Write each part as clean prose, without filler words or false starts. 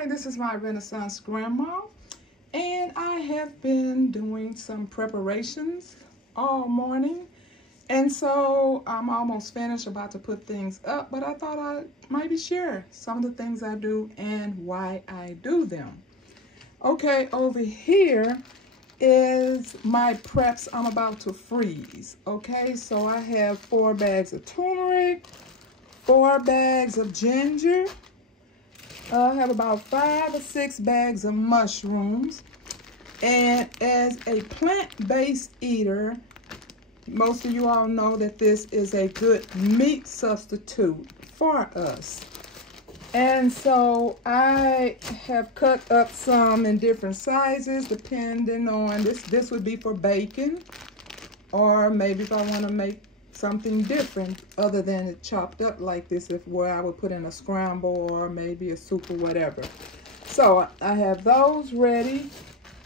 Hi, this is my Renaissance grandma, and I have been doing some preparations all morning, and so I'm almost finished, about to put things up, but I thought I'd maybe share some of the things I do and why I do them. Okay, over here is my preps I'm about to freeze. Okay, so I have 4 bags of turmeric, 4 bags of ginger. I have about 5 or 6 bags of mushrooms. And as a plant-based eater, most of you all know that this is a good meat substitute for us. And so I have cut up some in different sizes depending on, this would be for bacon, or maybe if I want to make something different other than it chopped up like this, if where I would put in a scramble or maybe a soup or whatever. So I have those ready,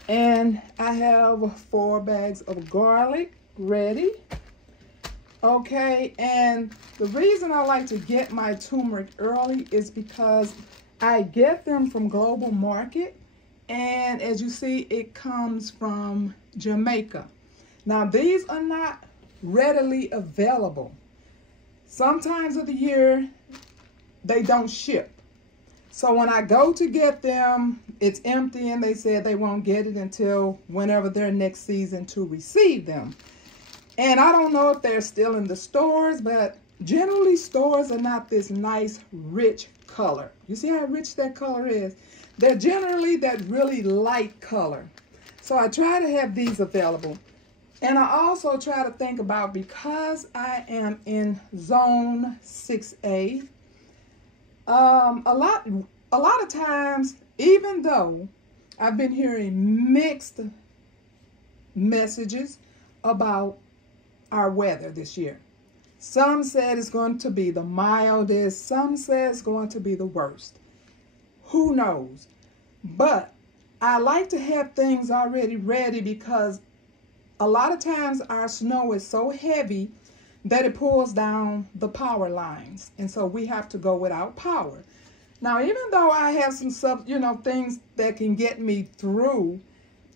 and I have 4 bags of garlic ready. Okay, and the reason I like to get my turmeric early is because I get them from Global Market, and as you see, it comes from Jamaica. Now, these are not readily available. Sometimes of the year they don't ship, so when I go to get them, it's empty, and they said they won't get it until whenever their next season to receive them. And I don't know if they're still in the stores, but generally stores are not this nice rich color. You see how rich that color is? They're generally that really light color. So I try to have these available. And I also try to think about, because I am in zone 6A, a lot of times, even though I've been hearing mixed messages about our weather this year. Some said it's going to be the mildest, some said it's going to be the worst. Who knows? But I like to have things already ready, because a lot of times our snow is so heavy that it pulls down the power lines, and so we have to go without power. Now, even though I have some things that can get me through,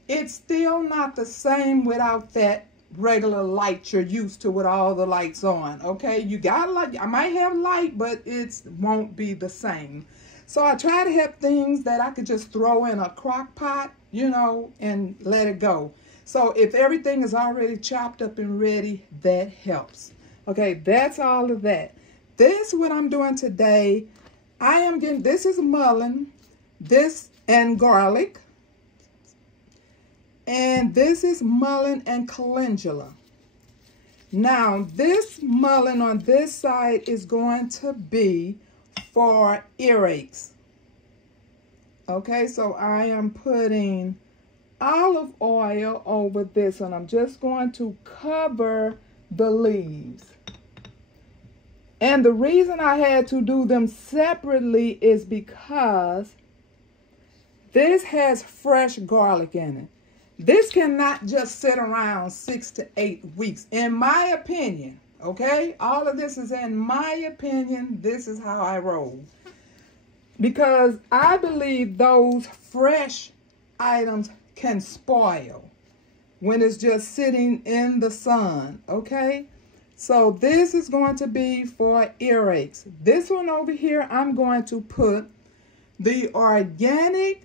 it's still not the same without that regular light you're used to with all the lights on. Okay, you got light. I might have light, but it won't be the same. So I try to have things that I could just throw in a crock pot, and let it go. So if everything is already chopped up and ready, that helps. Okay, that's all of that. This is what I'm doing today. I am getting, this is mullein, this and garlic. And this is mullein and calendula. Now, this mullein on this side is going to be for earaches. Okay, so I am putting olive oil over this, and I'm just going to cover the leaves. And the reason I had to do them separately is because this has fresh garlic in it. This cannot just sit around 6 to 8 weeks, in my opinion, okay? All of this is in my opinion. This is how I roll. Because I believe those fresh items can spoil when it's just sitting in the sun, okay? So this is going to be for earaches. This one over here, I'm going to put the organic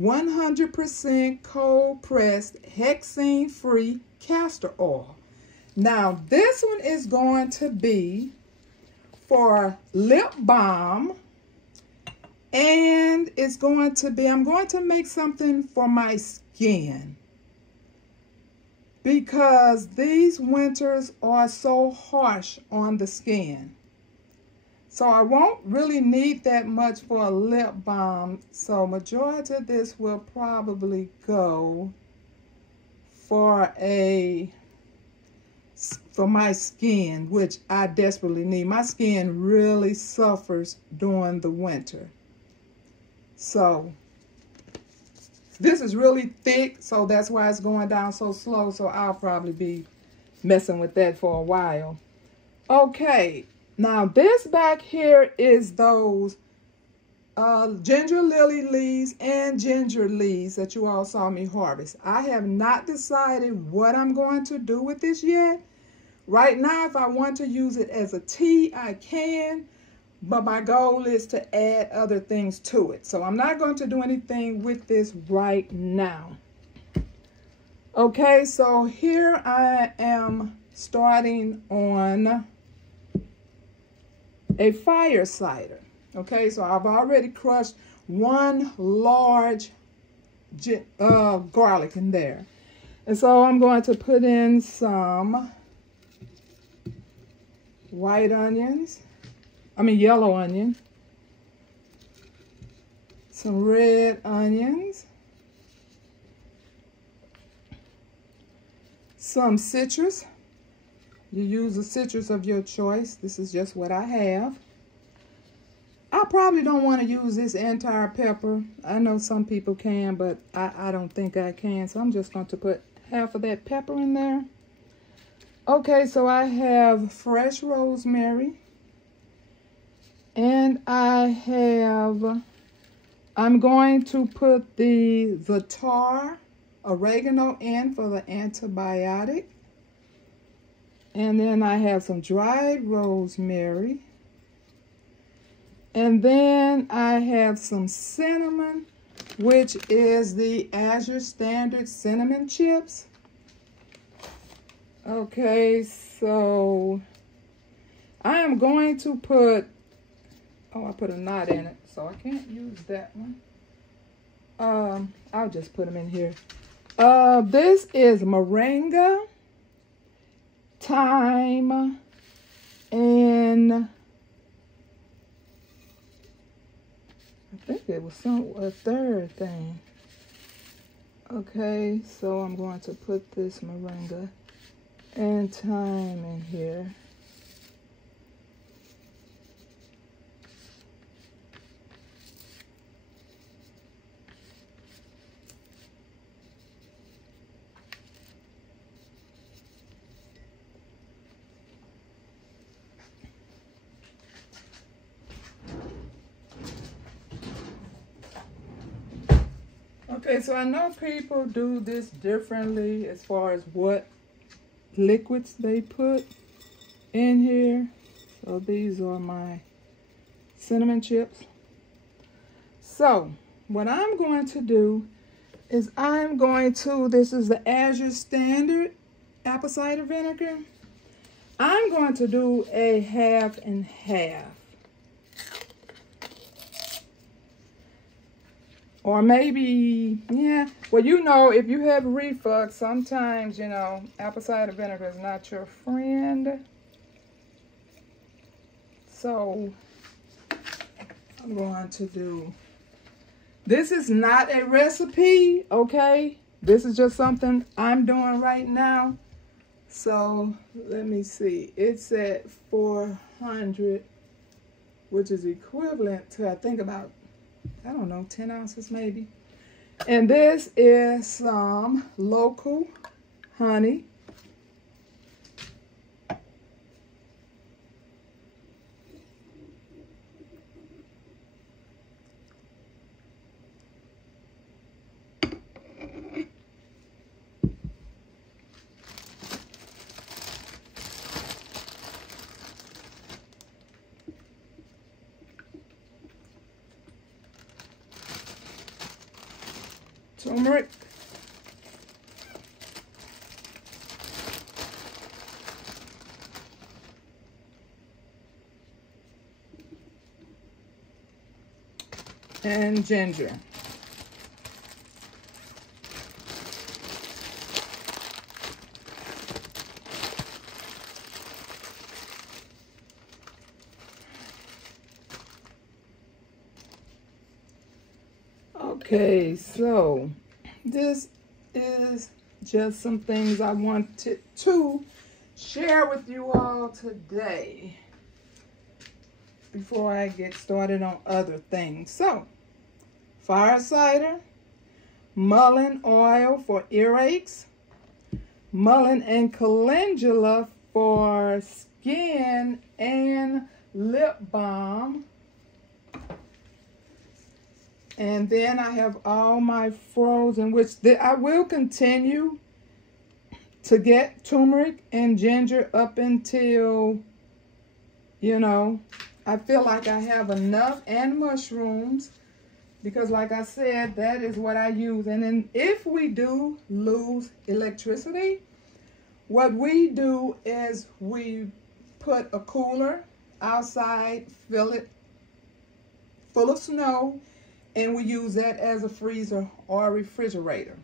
100% cold pressed hexane free castor oil. Now this one is going to be for lip balm, and it's going to be, I'm going to make something for my skin, because these winters are so harsh on the skin. So I won't really need that much for a lip balm. So majority of this will probably go for my skin, which I desperately need. My skin really suffers during the winter. So this is really thick, so that's why it's going down so slow. So I'll probably be messing with that for a while. Okay. Now this back here is those ginger lily leaves and ginger leaves that you all saw me harvest. I have not decided what I'm going to do with this yet. Right now, if I want to use it as a tea, I can, but my goal is to add other things to it. So I'm not going to do anything with this right now. Okay, so here I am starting on a fire cider. Okay, so I've already crushed one large garlic in there. And so I'm going to put in some white onions, yellow onion, some red onions, some citrus. You use the citrus of your choice. This is just what I have. I probably don't want to use this entire pepper. I know some people can, but I don't think I can. So I'm just going to put half of that pepper in there. Okay, so I have fresh rosemary. And I'm going to put the za'atar oregano in for the antibiotic. And then I have some dried rosemary. And then I have some cinnamon, which is the Azure Standard cinnamon chips. Okay, so I am going to put, I put a knot in it, so I can't use that one. I'll just put them in here. This is moringa, thyme, and I think it was a third thing. Okay, so I'm going to put this moringa and thyme in here. Okay, so I know people do this differently as far as what liquids they put in here. So these are my cinnamon chips. So what I'm going to do is this is the Azure Standard apple cider vinegar. I'm going to do a half and half. Or maybe, yeah, well, if you have reflux, sometimes, apple cider vinegar is not your friend. So, I'm going to do, this is not a recipe, okay? This is just something I'm doing right now. So, let me see. It's at 400, which is equivalent to, I think, about 10 ounces maybe. And this is some local honey. Turmeric. And ginger. Okay, so this is just some things I wanted to share with you all today before I get started on other things. So, fire cider, mullein oil for earaches, mullein and calendula for skin and lip balm, And then I have all my frozen, which I will continue to get turmeric and ginger up until, you know, I feel like I have enough, and mushrooms, because like I said, that is what I use. And then if we do lose electricity, what we do is we put a cooler outside, fill it full of snow, and we use that as a freezer or a refrigerator.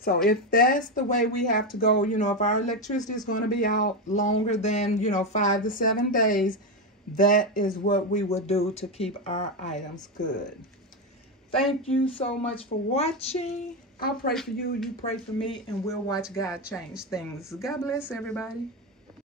So if that's the way we have to go, you know, if our electricity is going to be out longer than, you know, 5 to 7 days, that is what we would do to keep our items good. Thank you so much for watching. I'll pray for you, you pray for me, and we'll watch God change things. God bless everybody.